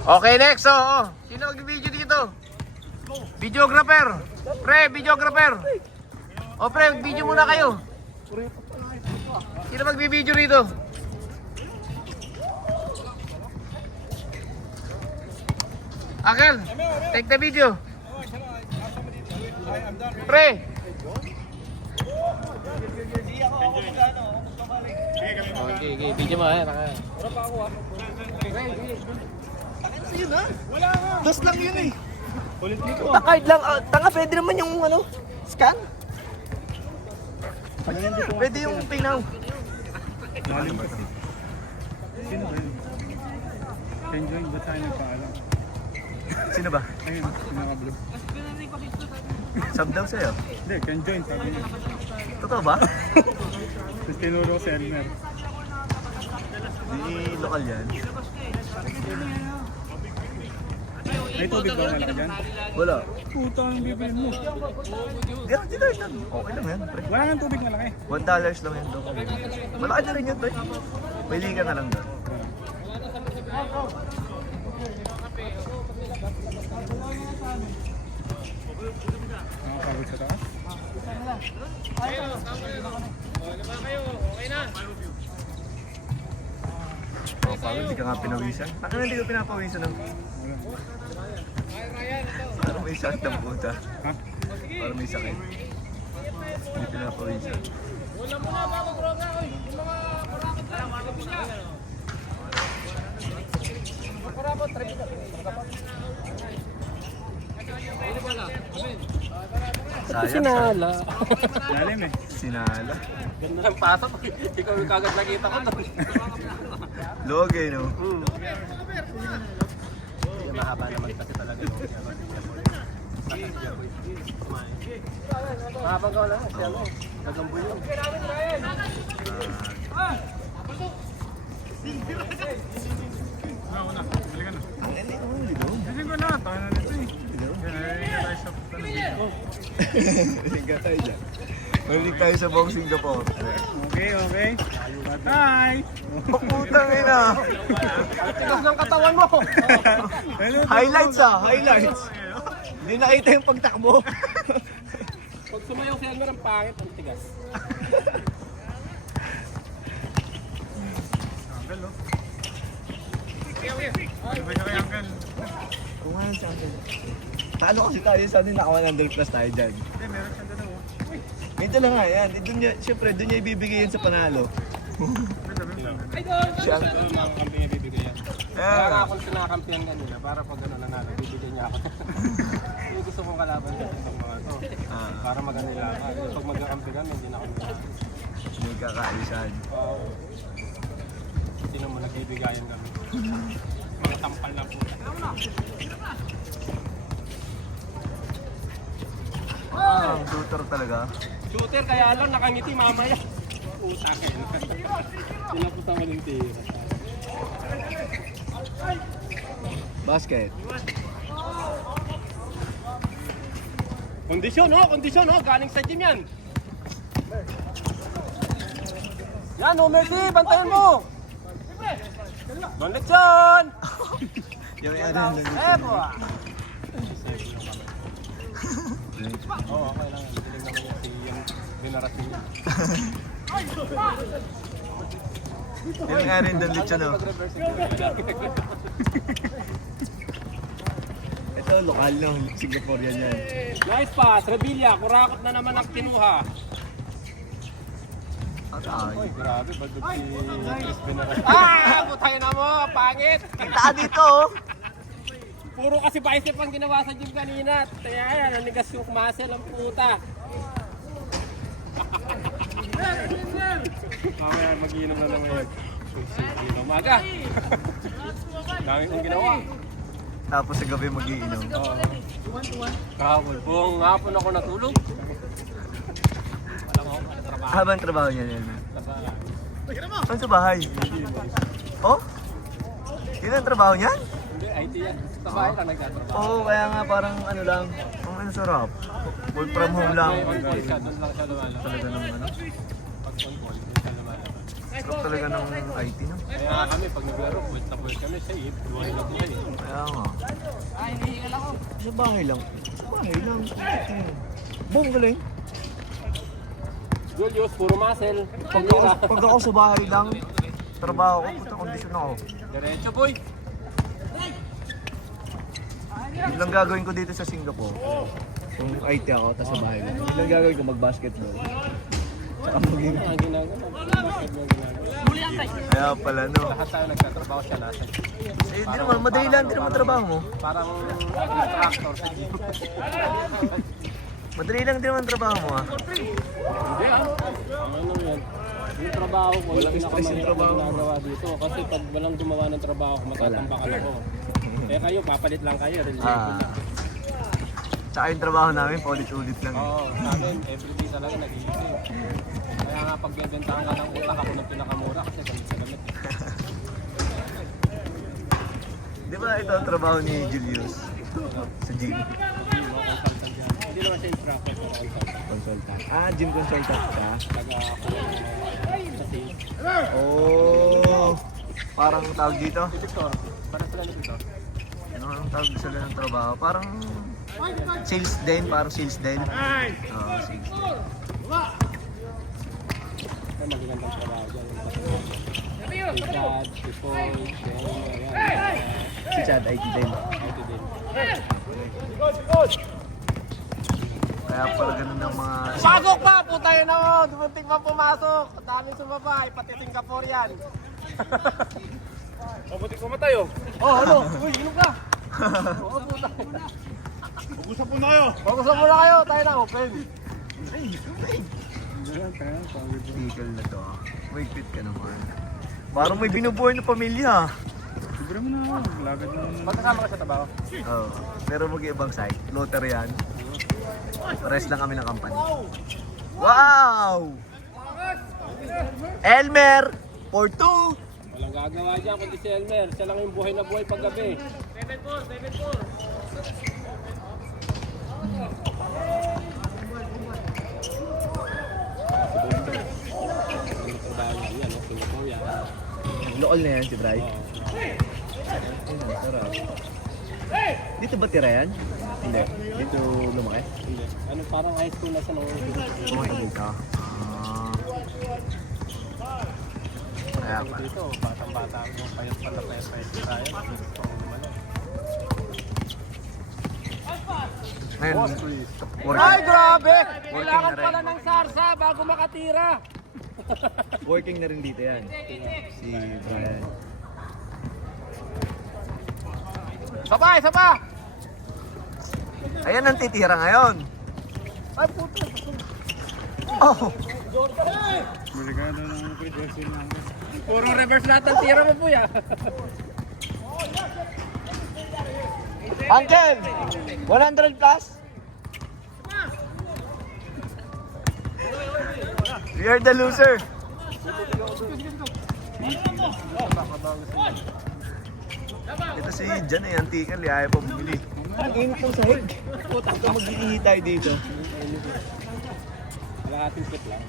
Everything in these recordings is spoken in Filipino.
Okay, next. Sino mag-video dito? Videographer. Pre, videographer. Pre, video muna kayo. Sino mag-video rito? Akal, take the video. Pre. Okay, video mo ha. Wala pa ako ha. Sa'yo na. Wala nga. Das lang yun eh. Ulit nito ah. Card lang. Tanga, pwede naman yung ano, scan. Pwede yung pinaw. Lalim ba ito? Sino ba yun? Enjoy, ba't tayo nagpaalam? Sino ba? Ayun, pinaka-blue. Sub daw sa'yo. Hindi, can join, sabi niya. Totoo ba? Tapos tinuro ko si Elmer. Di lokal yan. May tubig ba malaki dyan? Wala. Puta ang bibili mo. Dito yan. Okay lang yan, pre. Wala nang tubig malaki. $1 lang yan doon. Malaki na rin yun, pre. Pili ka na lang doon. Nakakapagod sa taas. Pagod, di ka nga pinawisan. Ano hindi ko pinapawisan ng... Wala. Parang may sakit ng puta. Ha? Parang may sakit. Hindi pinapawisan. Sayang, Sinala. Lalim eh. Sinala. Ganda ng pasok. Ikaw yung kagad nakita ko. Log eh, no? Yung mahaba naman kasi talaga yung mahabang gawa lang siya, no? Gagamboy yun. Una. Balikan na. Ang eni ko, hindi ko. Kasi ko na. Tayo na nito eh. Yan, tayo sa video. Hindi tayo dyan. Malig tayo sa buong Singapore. Okay. Bye! Putang ina! Tigas ng katawan mo! Highlights highlights! Hindi nakita yung pagtakbo. Pag sumayaw si Elmer ang pangit, ang tigas. Uncle, oh. Sabay na kay Uncle. Kung nga sa akin. Talo kasi tayo sa atin, naka 100 plus tayo dyan. Hindi, meron siyang dalawa. Ganito lang nga yan. Siyempre, doon niya ibibigay yan sa panalo. Siya. Mga kampi niya bibigay yan. Kaya nga Yeah. ako sinakampihan kanina para pag ano nanalo, bibigyan niya ako. Yung gusto kong kalaban sa itong mga to. Para maganda lang. Pag magkakampi kami, hindi na ako nanalo. May kakaalisan. Sino mo nagbibigayan kami? Mga tampal na po. Shooter talaga. Shooter kaya lang nakangiti mamaya. Puta kayo. Tinapos ako ng tira. Basket. Kondisyon oh, galing sa gym yan. Yan oh, Messi, bantayan mo. Don Lechon! Yung ano yung Epo ah! Oo, okay lang yan. Piling naman yung si yung generasyon niya. Yung nga rin doon lechon, no? Mag-reverse Ito, lokal no. Singaporean yan. Nice pass, Revilla, kurakot na naman ang kinuha. Ay. Grabe, bagod si Chris Generasyon. Ah! Butay na mo, pangit! Kita dito, oh. Puro kasi bicep ang ginawa sa gym kanina. Kaya yan, nanigas yung muscle ang puta. Mamaya mag-inom na naman yun. Susi na umaga. Dami kong ginawa. Tapos sa gabi mag-iinom. Kahapon. Buong hapon ako natulog. Wala mo ako na trabaho. Habang trabaho niya yan. Trabaho. Saan sa bahay? Oh? Yun ang trabaho niya? Hindi, IT yan. Sa bahay lang nagtatrabaho. Oo, kaya nga parang ano lang. Ang sarap. Work from home lang. On call siya, doon lang siya lumalabas. Talaga ng ano. Pag on call, doon siya lumalabas. Sarap talaga ng IT, no? Kaya kami, pag naglaro, puwet na puwet kami sa ip, buhay na buhay. Kaya Sa bahay lang. Sa bahay lang. Boom, galing. Julius, puro muscle. Pag ako sa bahay lang, trabaho ko, puta kondisyon ako. Diretso, boy. Yun lang gagawin ko dito sa Singapore. Kung IT ako, tapos sa bahay lang. Yun lang gagawin ko, mag-basketball. Tsaka mag-game. Ang ginagawa. Kaya pala, no. Lahat tayo nagtatrabaho siya nasa. Eh, di naman, madali lang, di naman trabaho mo. Parang instructor sa gym. Madali lang din naman trabaho mo, ah. Hindi ah. Ano yan? Yung trabaho ko, Walang yung stress yung pinakamahirap trabaho na mo. ginagawa dito. Kasi pag walang gumawa ng trabaho ko, matatambakan ako. Kaya kayo, papalit lang kayo. Ah. Tsaka yung trabaho namin, paulit-ulit lang. Oo, sa amin, everyday talaga nag-iisip. Kaya nga pag bebentahan ka ng utak ako ng pinakamura kasi gamit sa gamit. Di ba ito ang trabaho ni Julius? Sa gym. Hindi mo, consultant yan. Hindi naman siya instructor, pero consultant. Consultant. Ah, gym consultant ka? Taga ako sa sales. Oh, parang tawag dito? Victor, para sila ni Victor. Ano ang tawag sila ng trabaho? Parang sales din, parang sales din. Oo, sales din. Ay, magagandang trabaho dyan. Si Chad, si Paul, si ayan. Si Chad, IT din. IT din. Kaya pala ganun ng mga... Pasok pa! Puta yun ako! Dumunting pa pumasok! Ang daming sumaba, pati Singapore yan. Mabuti kumatay oh! Oh, ano? Uy, inom ka! Oo, puta. Mag-usap po na kayo. Pag-usap muna kayo, tayo na open. Tigil na to. Wait ka naman. Parang may binubuhay na pamilya. Libre mo na ako. Lagad na naman. Magkasama ka sa trabaho? Oo. Pero mag-ibang site. Loter yan. Rest lang kami ng company. Wow! Elmer! For 2! Walang gagawa dyan kundi si Elmer. Siya lang yung buhay na buhay paggabi. 7-4. Lool na yan si Bry. Sarap. Dito ba tira yan? Hindi. Dito lumaki? Hindi. Ano parang high school na sa nung Tumatagal ka. Kaya pa. dito, batang-bata yung payat pala tayo tayo. Ngayon, Ay, working, grabe! Working Kailangan na rin. pala ng sarsa bago makatira. working na rin dito yan. Si Brian. Sabay, sabay! Ayan ang titira ngayon. Ay, puto. Oh! Marigado na ako kay Jocelyn lang. Purong reverse lahat ang tira mo po ya. Uncle! 100 plus? You're the loser. Ito si Jan eh, antikal eh, ayaw pa bumili. Ang init ng sahig. Putak ka mag-iihi tayo dito. Kalahating step lang.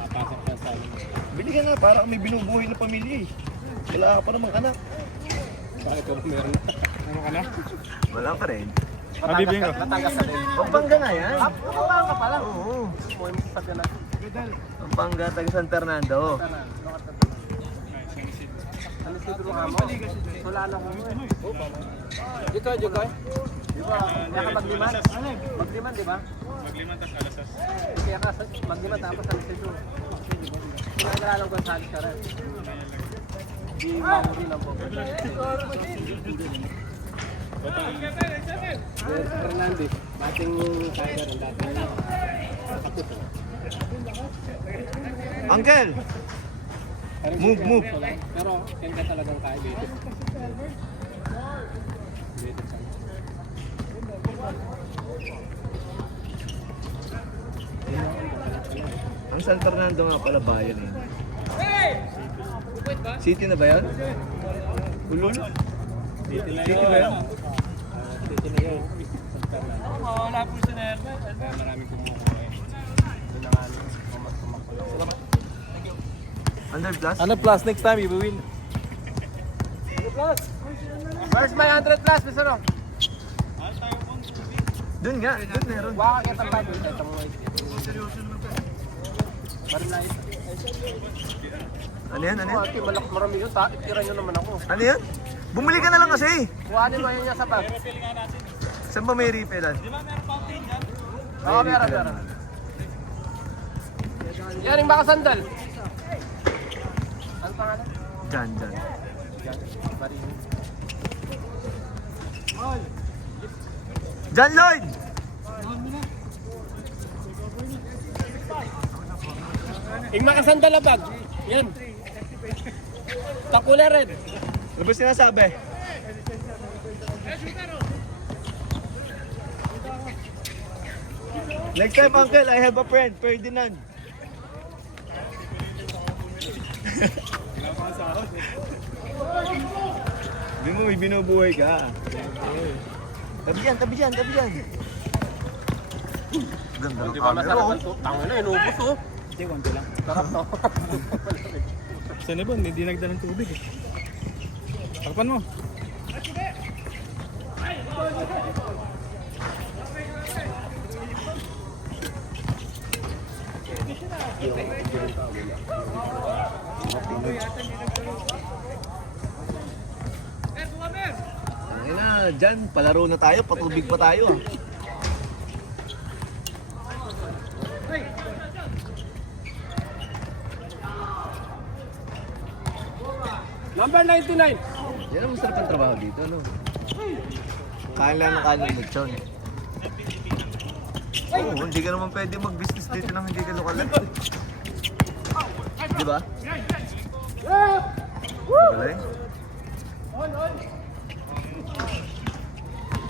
Papasok ka sa amin. Bili ka nga, parang may binubuhay na pamilya eh. Wala ka pa namang anak. Bakit ko meron? Ano ka na? Wala pa rin. Mabibing ko. Natangas sa din. Pampanga nga yan. Kapapang ka pala. Oo. Puwi mo sa na. Pampanga, taga San Fernando. Ano si Drew Hamo? Wala na mo eh. Dito, Jokoy. Di ba? Kaya ka magliman? Magliman, di ba? Magliman tas alasas. Kaya ka magliman tapos sa si Drew. Pinagalalang Gonzales ka rin. Di mauri lang po. Fernandez, dating kaya rin, dating takot. Uncle! Move. Pero yan ka talagang kaya dito. Dito sa Ang San Fernando nga pala bayan eh. City na ba yan? Ulol? City na City ba yan? City na yun. Wala po sa nerve. Maraming kumukuha eh. Doon na nga kumakulaw. 100 plus? Ano plus next time you will win? Where's my 100 plus, Mr. Rock? Doon nga, doon meron. Waka kita pa doon. Ito mo. Marami. Ano yan, ano yan? Ate, marami yun. Tira nyo naman ako. Ano yan? Bumili ka na lang kasi. Kuhanin mo yun niya sa bag. Saan ba may refill? Oo, meron. Yan yung baka sandal. Ano pangalan? Dyan. John Lloyd! Yung baka sandal na bag. Yan. Takula rin. Ano ba sinasabi? Next time, Uncle, I have a friend, Ferdinand. Hindi mo, may binubuhay ka. Tabi dyan. Ganda ng Di ba camera, masarap oh. ang tango na, inubos oh. Hindi, konti lang. Sarap to. Sa Nebon, hindi nagdala ng tubig eh. Takpan mo. Ayun na, dyan, palaro na tayo, patubig pa tayo. Number 99. Yan ang masarap yung trabaho dito, no? Kain lang ng kain ng lechon. Oo, hindi ka naman pwede mag-business dito nang hindi ka lokal. Di ba? Galing.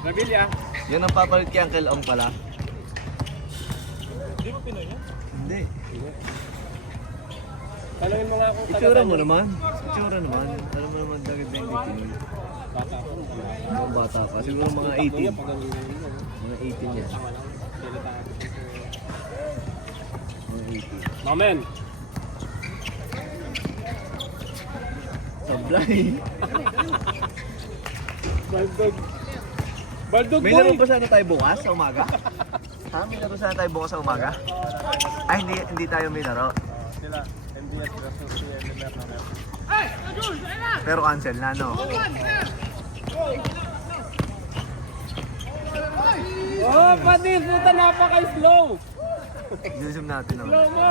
Nabilia. Yan ang papalit kay Uncle Ong pala. Hindi mo Pinoy yan? Hindi. Tanungin mo nga kung Itsura mo naman. Itsura naman. Alam mo naman dagad na hindi Pinoy. Mga bata pa. Siguro mga 18. Mga 18 yan. Mga 18. Mamen. Sablay. Baldog May laro pa sana tayo bukas sa umaga? Ha? May laro sana tayo bukas sa umaga? Ay, hindi tayo may laro. Sila. MDS versus LMR na meron. Pero cancel na, no? Oh, Padis! Puta, napaka-slow! I-zoom natin, no? Slow mo!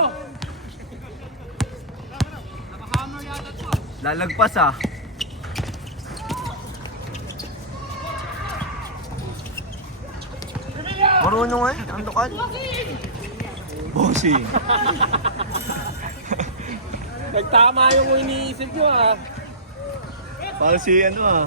Lalagpas, ah. Marunong eh, ang lokal. Bossing. Nagtama yung iniisip nyo ah. Para si ano ah.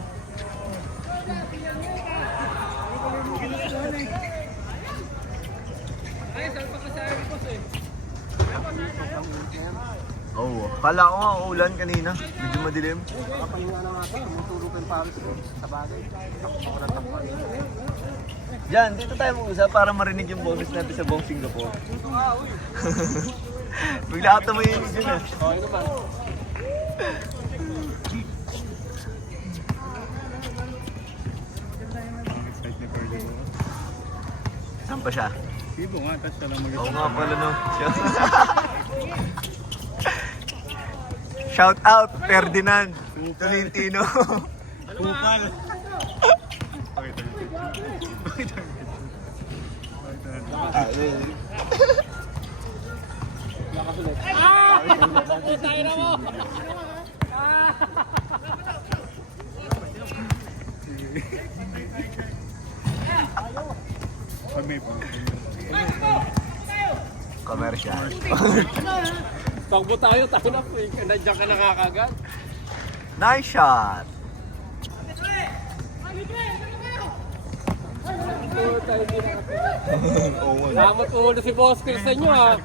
Oo. Kala ko nga ulan kanina. Medyo madilim. Nakapahinga na nga ito. Matulog yung Paris sa bagay. Takpo na takpo. Diyan, dito tayo mag-usap para marinig yung bonus natin sa buong Singapore. Bigla ka tumayin dyan ah. Okay naman. Ang excited ni Ferdy ko. Saan pa siya? Ibo nga, touch na lang Oo nga pala no. Shout out Ferdinand Tolentino. Kupal! Nakasulit. Ah! Tayo na mo! Pag may po. Commercial. Takbo tayo na po. Nandiyan ka nakakagat. Nice shot. Salamat po ulo si Boss Chris sa inyo ha.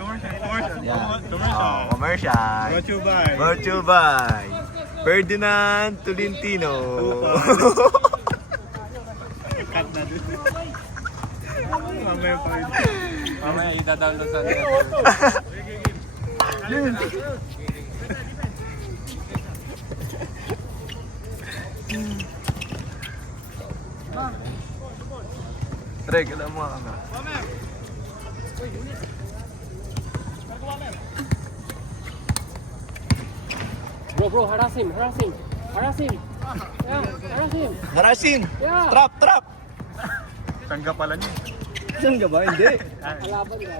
Commercial. Brought you by. Brought to you by Ferdinand Tolentino. Cut na dun. Mamaya pa rin. Mamaya ida-download sa Treg, alam mo ka na. Bro, harass him. Yeah, harass him. Harasin! Yeah. Trap! Tangga pala niya. Saan ka ba? Hindi. Kalaban ka.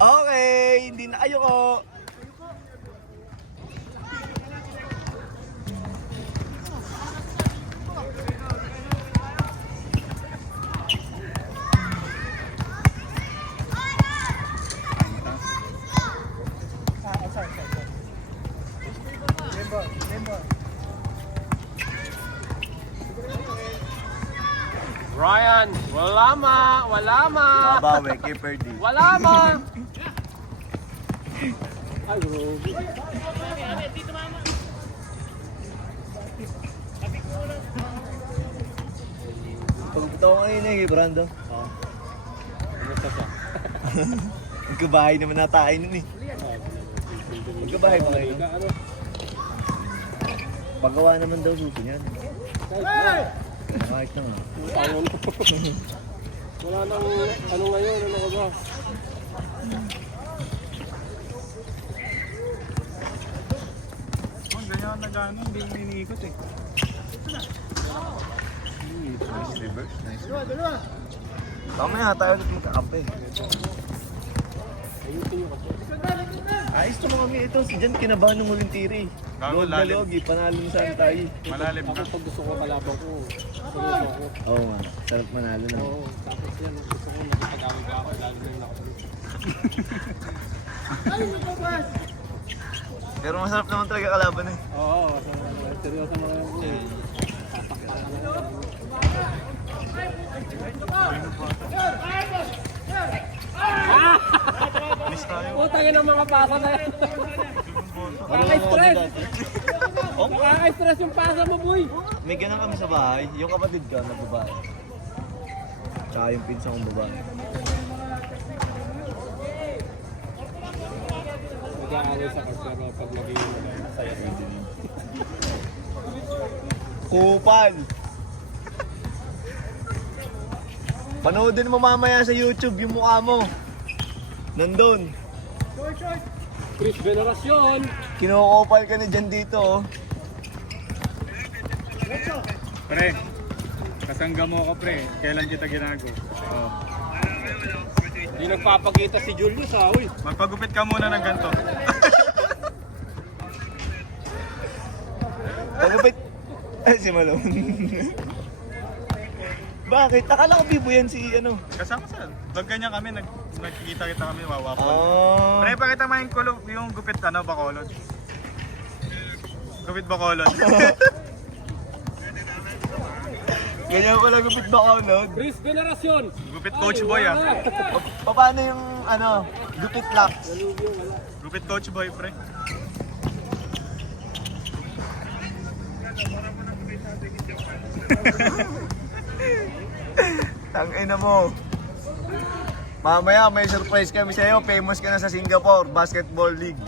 Okay, hindi na ayoko. Ryan, wala ma. Babawi, keeper D. Wala ma. Ay, bro. Pagpunta ko ngayon eh, Brando. Kumusta siya? Magkabahay naman natayin nun eh. Magkabahay ba kayo? Ano? Paggawa naman daw suso niyan. Kahit na nga. Wala nang ano ngayon, ano ka ba? Ganyan nag-ano, hindi mo iniikot eh. Nice reverse, nice. Mamaya tayo ulit magkakampi. Ayusin nyo kasi. Ayos to mga ito, si Jan kinabahan ng huling tiri. Gago, Log na lalim. log, panalo na saan tayo. Malalim Ako ka. pag gusto ko kalaban ko, seryoso ako. Oo nga, sarap manalo na. Oo, tapos yan, gusto ko nakipag-away ka ako, lalo na yung nakapalit. Pero masarap naman talaga kalaban eh. Oo, seryoso mo kayo ko eh. Sasaktan ka na. Miss tayo. Utangin ang mga pasa na yan. Nakaka-stress. Nakaka-stress yung pasa mo, boy. May ganun kami sa bahay, yung kapatid ka na babae. Tsaka yung pinsan kong babae. Mag-aaway sa kasi pero pag naging saya sa Kupal! Panoodin mo mamaya sa YouTube yung mukha mo. Nandun. Chris Veneracion. Kinukupal ka na dyan dito oh. Pre, kasangga mo ako pre. Kailan kita ginago? Oh. Hindi nagpapakita si Julius ha, uy. Magpagupit ka muna ng ganito. Pagupit. Si Malone. Bakit? Akala ko bibo yan si ano. Kasama sa vlog ganyan kami, nagkikita-kita kami, wawapol. Oh. Pre, pakita mo yung gupit ano, bakolod. Gupit bakolod. Ganyan ko lang gupit ba kaunod? Chris Veneracion. Gupit coach boy ah. Paano yung ano, gupit locks? Gupit coach boy pre. Tangina mo. Mamaya may surprise kami sa'yo. Famous ka na sa Singapore Basketball League.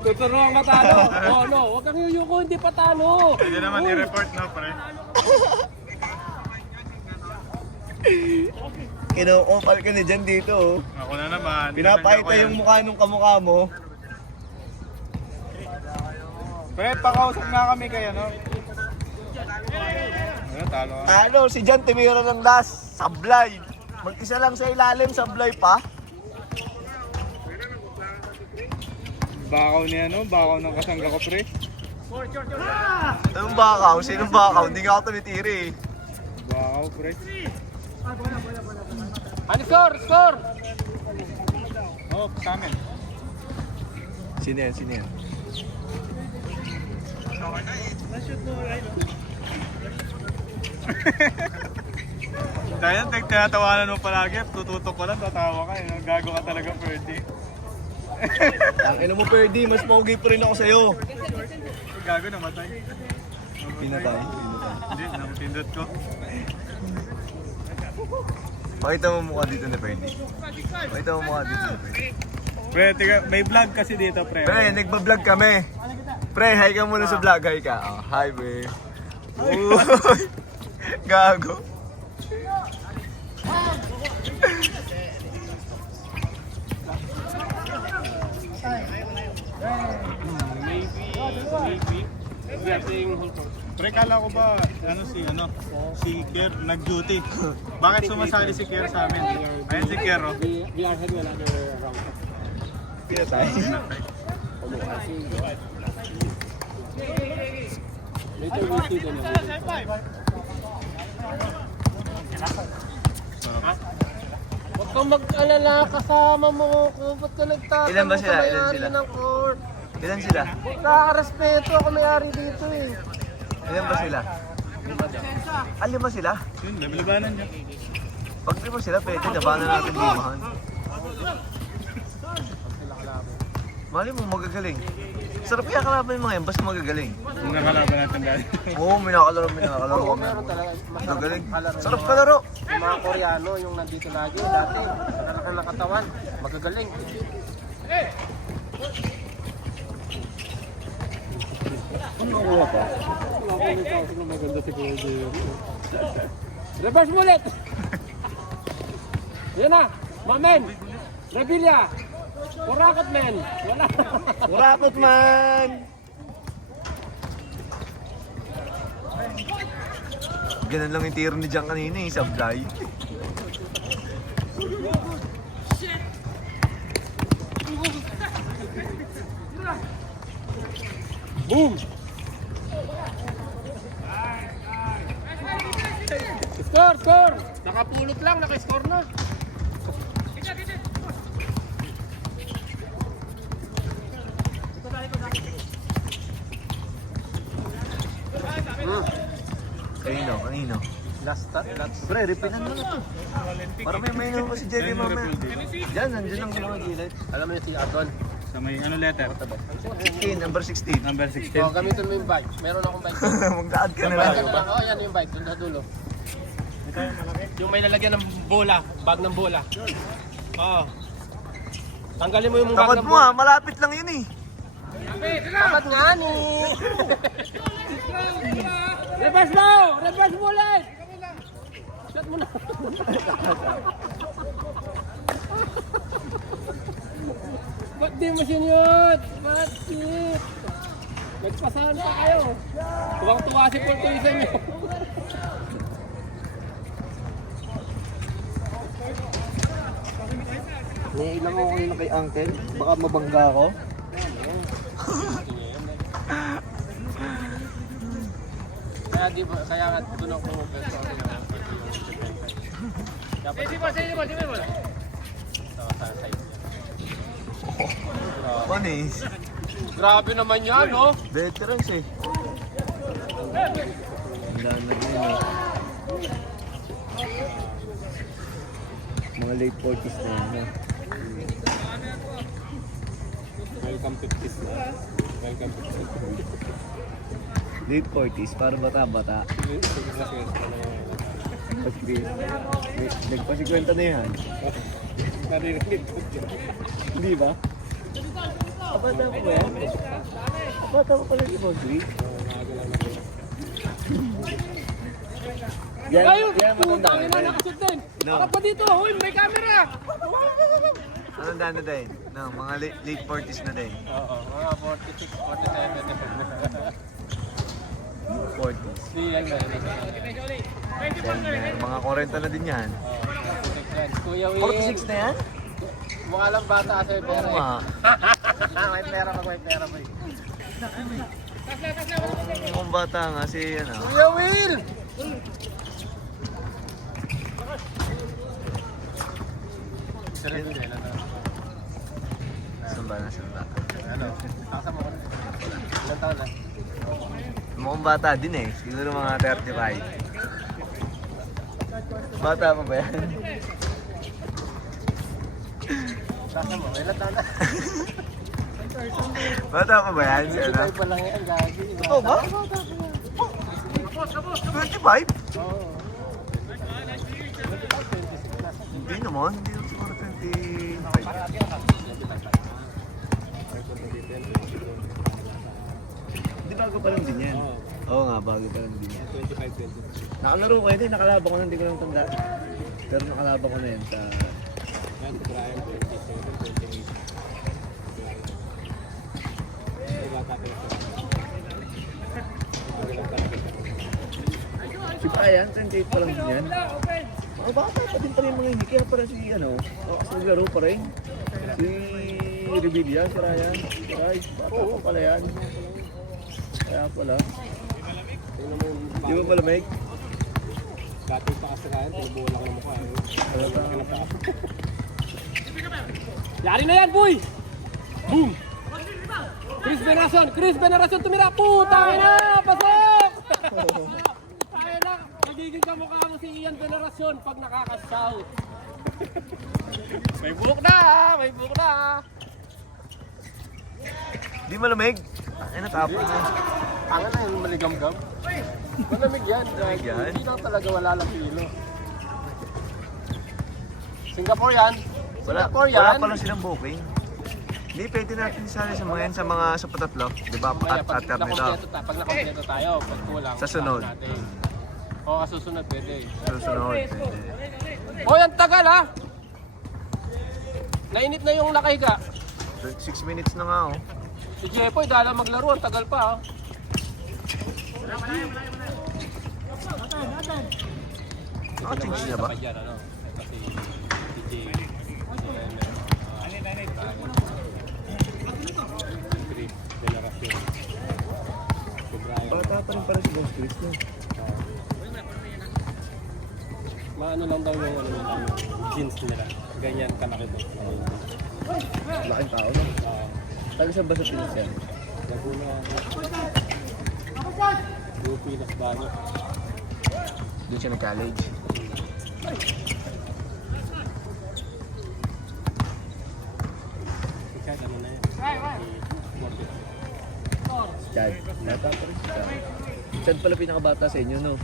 Tuturuan ka talo. Oo, no. Huwag kang yuyuko, hindi pa talo. Pwede naman Uy. i-report na pre. Kinukupal ka na dyan dito oh. Ako na naman. Pinapakita yung mukha nung kamukha mo. Pre, pakausap nga kami kayo, no? Ayun, talo ka. Ano, si Jan timira ng last. Sablay. Mag-isa lang sa ilalim, sablay pa. Bakaw niya, no? Bakaw ng kasangga ko, pre. Anong bakaw? Sinong bakaw? Hindi nga ako tumitiri eh. Bakaw, pre. Ano score? Score! Oh, sa amin. Sino yan? Sino yan? Dahil tinatawanan mo palagi, tututok ko lang, tatawa ka. Gago ka talaga, Ferdy. Ang ina mo, Ferdy, mas pogi pa rin ako sa'yo. Gago, namatay. Pinatay. Hindi, napindot ko. Pakita mo mukha dito ni Ferdy. Pakita mo mukha dito ni Ferdy. Pre, tiga, may vlog kasi dito, pre. Pre, nagbablog kami. Pre, hi ka muna sa vlog. Hi ka. Oh, hi, pre. Uy. Gago. Maybe. Getting Pre, kala ko ba, si Kier nag-duty. Bakit sumasali si Kier sa amin? Ayan si Kier, oh. we are having another round. Kaya tayo. Later we'll see them. Huwag kang mag-alala, kasama mo ko. Ba't ka nagtatanong Ilan ba sila? sa Ilan may-ari sila? ng court? Ilan sila? Nakakarespeto ako may-ari dito eh. Ilan ba sila? Lima sila? Yun, labanan niya. Pag lima sila, pwede. Labanan natin limahan. Mali mo, magagaling. Sarap kaya kalaban yung mga yan, basta magagaling. Yung nakalaban natin dahil. Oo, may nakakalaro. Oo, meron talaga. Magagaling. Kalaro. Sarap kalaro. Yung mga Koreano, yung nandito lagi, dati, nakalaki ng katawan, magagaling. Ano nakuha pa? Maganda si Kuya Jay. Reverse mo ulit! Yan na! Mamen! Revilla! Kurakot men! Wala! Kurakot man! Ganun lang yung tiro ni Jan kanina eh, sablay. Boom! Score! Score! Nakapulot lang, naka-score na. Kanino? Last Pre, repinan mo na to. Para may mainom mo si Jerry mamaya. Diyan, nandiyan lang mga gilid. Alam mo yung si Adon. Sa may letter? 16, number 16. Number 16. Oh, gamitin mo yung bike. Meron akong bike. Magdaad ka na Bike lang. ka na lang. Oh, yan yung bike. Doon sa dulo. Yung may lalagyan ng bola. Bag ng bola. Oh. Tanggalin mo yung bag Kapag ng mo bola. malapit lang yun eh. Dapat nga ni. Reverse mo! Reverse mo ulit! Shot mo na. Ba't di mo sinute? Bakit? Nagpasahan pa kayo. Tuwang-tuwa si Paul Tuisan nyo. Naiilang ako kanina kay Uncle. Baka mabangga ako. Kaya nga doon ako pumupesto. Dapat sa side. Panis. Grabe naman yan, no? Veterans eh. Wala na rin eh. Mga late 40s na yun. Welcome 50s na. Welcome 50s. Late 40s, para bata-bata. Nagpasikwenta na yan. Naririnig ko dyan. Hindi ba? Bata ko ba yan? Bata ko pala si Bondry. Yan, yan matanda. Putang ina, nakashoot din. No. Ako pa dito, huy, may camera. Matanda na din. No, mga late 40s na din. Oo, mga 46, 47. 40s. Hindi lang na. Then, mga 40 na din yan. Kuya Will. 46 na yan? Mukha lang bata kasi Oo pera nga. May pera pa, may pera pa. Kung bata nga si ano. Kuya Will! Samba na samba. Ano? Kasama ko na. Ilan taon na? Mukhang bata din eh. Siguro mga 35. Bata pa ba yan? Kasama mo, ilan taon na? Bata pa ba yan? Si ano? Sabay pa lang yan, gagi. Totoo ba? 25? Oo. Hindi naman. Hindi naman siguro 25. bago pa lang din yan. Oo. Oo nga, bago pa lang din yan. 25-20. Nakalaro ko yun, nakalaban ko na, hindi ko lang tanda. Pero nakalaban ko na yun sa... Yan, si Brian, 27, 28. Wala tayo. Si Brian, 28 pa lang din yan. Oh, baka pa din pala yung mga hindi. Kaya pala si ano, kasi naglaro pa rin. Si Revilla, si Ryan. Si Rice, bata pa pala yan. Kaya pala. Di ba malamig? Dati pa kasi kaya, tinubuhan ako ng mukha. Halata. Yari na yan, boy! Boom! Chris Veneracion tumira! Puta na! Pasok! Tayo na! Nagiging kamukha mo si Ian Veneracion pag nakaka-shout. May buhok na! May buhok na! Di malamig? Ay, natapon na. Ang na yung maligam-gam. Malamig yan. Malamig yan? Hindi lang talaga wala lang kilo. Singapore yan. Singapore yan. Wala pala silang booking. Hindi, pwede natin isali sa mga yan, sa mga sa patatlo. Di ba? Mamaya, At nito. pag nakompleto tayo, pag kulang. Sa sunod. natin. Oo, susunod pwede. Susunod. Pwede. O, yan tagal ha! Nainit na yung nakahiga. 6 minutes na nga oh. Si Jepoy, dahil maglaro, ang tagal pa ha. Naka-change na ba? Ito si Chris Veneracion. Si Brian. Bata pa rin pala si Boss Chris no? Maano lang daw yung jeans nila. Ganyan kalaki daw. Laking tao no? Taga saan ba sa Pinas yan? Laguna. UP Las Baños. Doon siya nag-college. Si Chad, ano na yan? Chad. Bata pa rin si Chad. Chad pala pinakabata sa inyo no?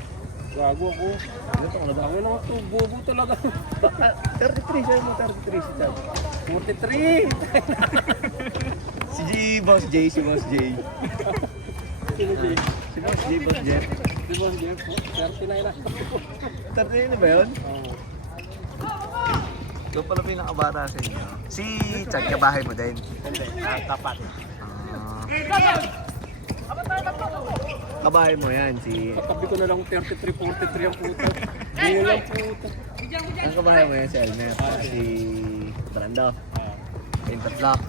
Gago ako. Ano pa ka na ba? Ako lang ito, bobo talaga. Baka 33 siya mo, 33 si Chad. 43! Si Boss J, si Boss J. Sino Jay? Si Boss J, Boss Jeff. Si Boss Jeff, 39 na. 39 na ba yun? Oo. Doon pala pinakabata sa inyo. Si Chad, kabahay mo din. Hindi, tapat. Kabahay mo yan, si... Katabi ko na lang 33, 43 ang puto. Hindi lang puto. Ang kabahay mo yan si Elmer, si Brando. Interlock.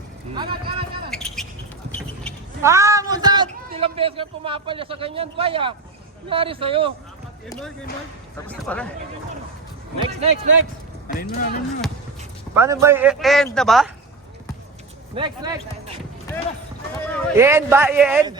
Ah, Musab! Ilang beses ka pumapalya sa ganyan, Baya. Nangyari sa'yo. Tapos na pala. Next! Paano ba? I-end na ba? Next! I-end ba? I-end?